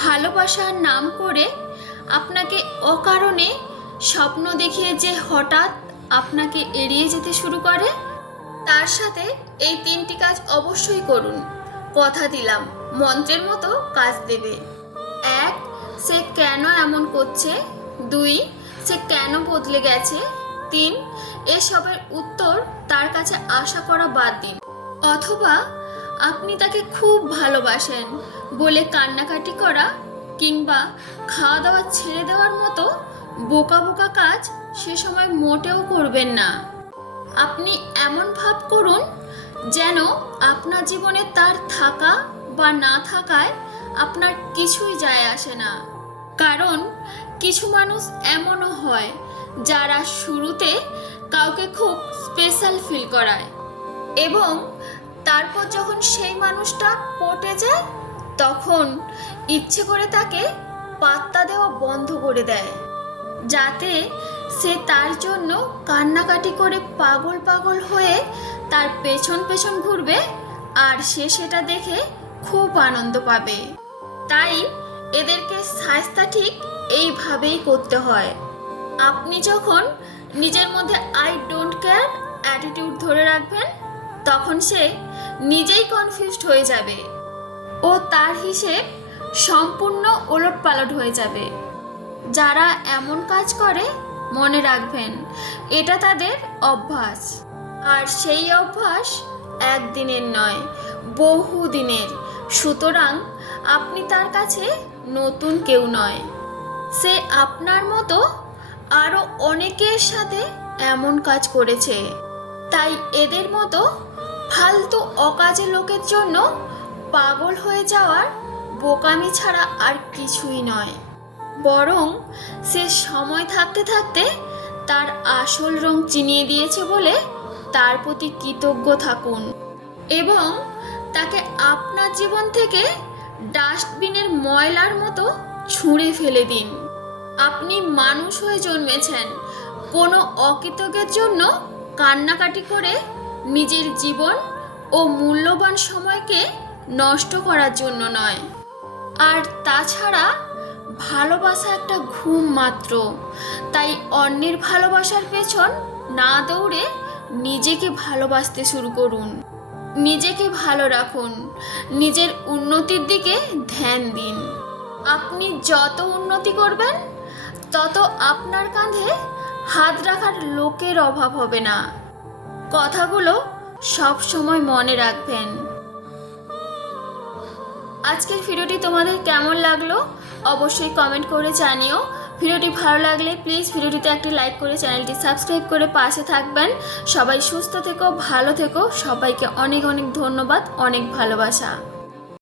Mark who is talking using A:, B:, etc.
A: ভালোবাসার নাম করে আপনাকে অকারণে স্বপ্ন দেখিয়ে যে হঠাৎ আপনাকে এড়িয়ে যেতে শুরু করে, তার সাথে এই তিনটি কাজ অবশ্যই করুন। কথা দিলাম, মন্ত্রের মতো কাজ দেবে। এক, সে কেন এমন করছে? দুই, সে কেন বদলে গেছে? তিন, এসবের উত্তর তার কাছে আশা করা বাদ দিন। অথবা আপনি তাকে খুব ভালোবাসেন। বলে কান্নাকাটি করা কিংবা খাওয়া দাওয়া ছেড়ে দেওয়ার মতো বোকা বোকা কাজ সে সময় মোটেও করবেন না। আপনি এমন ভাব করুন যেন আপনার জীবনে তার থাকা বা না থাকায় আপনার কিছুই যায় আসে না। কারণ কিছু মানুষ এমনও হয় যারা শুরুতে কাউকে খুব স্পেশাল ফিল করায় এবং তারপর যখন সেই মানুষটা পটে যায়, তখন ইচ্ছে করে তাকে পাত্তা দেওয়া বন্ধ করে দেয়, যাতে সে তার জন্য কান্নাকাটি করে পাগল পাগল হয়ে তার পেছন পেছন ঘুরবে আর সে সেটা দেখে খুব আনন্দ পাবে। তাই এদেরকে সাজতা ঠিক এইভাবেই করতে হয়। আপনি যখন নিজের মধ্যে আই ডোন্ট কেয়ার অ্যাটিটিউড ধরে রাখবেন, তখন সে নিজেই কনফিউজড হয়ে যাবে। ও তার হিসেব সম্পূর্ণ ওলটপালট হয়ে যাবে। যারা এমন কাজ করে, মনে রাখবেন, এটা তাদের অভ্যাস। আর সেই অভ্যাস একদিনের নয় বহু দিনের সুতরাং আপনি তার কাছে নতুন কেউ নয়। সে আপনার মতো আরও অনেকের সাথে এমন কাজ করেছে। তাই এদের মতো ফালতু অকাজে লোকের জন্য পাগল হয়ে যাওয়ার বোকামি ছাড়া আর কিছুই নয়। বরং সে সময় থাকতে থাকতে তার আসল রং চিনিয়ে দিয়েছে বলে তার প্রতি কৃতজ্ঞ থাকুন এবং তাকে আপনার জীবন থেকে ডাস্টবিনের ময়লার মতো ছুঁড়ে ফেলে দিন। আপনি মানুষ হয়ে জন্মেছেন। কোনো অকৃতজ্ঞের জন্য কান্নাকাটি করে নিজের জীবন ও মূল্যবান সময়কে নষ্ট করার জন্য নয়। আর তাছাড়া ভালোবাসা একটা ঘুম মাত্র। তাই অন্যের ভালোবাসার পেছন না দৌড়ে নিজেকে ভালোবাসতে শুরু করুন। নিজেকে ভালো রাখুন। নিজের উন্নতির দিকে ধ্যান দিন। আপনি যত উন্নতি করবেন, তত আপনার কাঁধে হাত রাখার লোকের অভাব হবে না। কথাগুলো সব সময় মনে রাখবেন। আজকের ভিডিওটি তোমাদের কেমন লাগল অবশ্যই কমেন্ট করে জানিও। ভিডিওটি ভালো লাগলে প্লিজ ভিডিওটিতে একটি লাইক করে চ্যানেলটি সাবস্ক্রাইব করে পাশে থাকবেন। সবাই সুস্থ থেকো, ভালো থেকো। সবাইকে অনেক অনেক ধন্যবাদ, অনেক ভালোবাসা।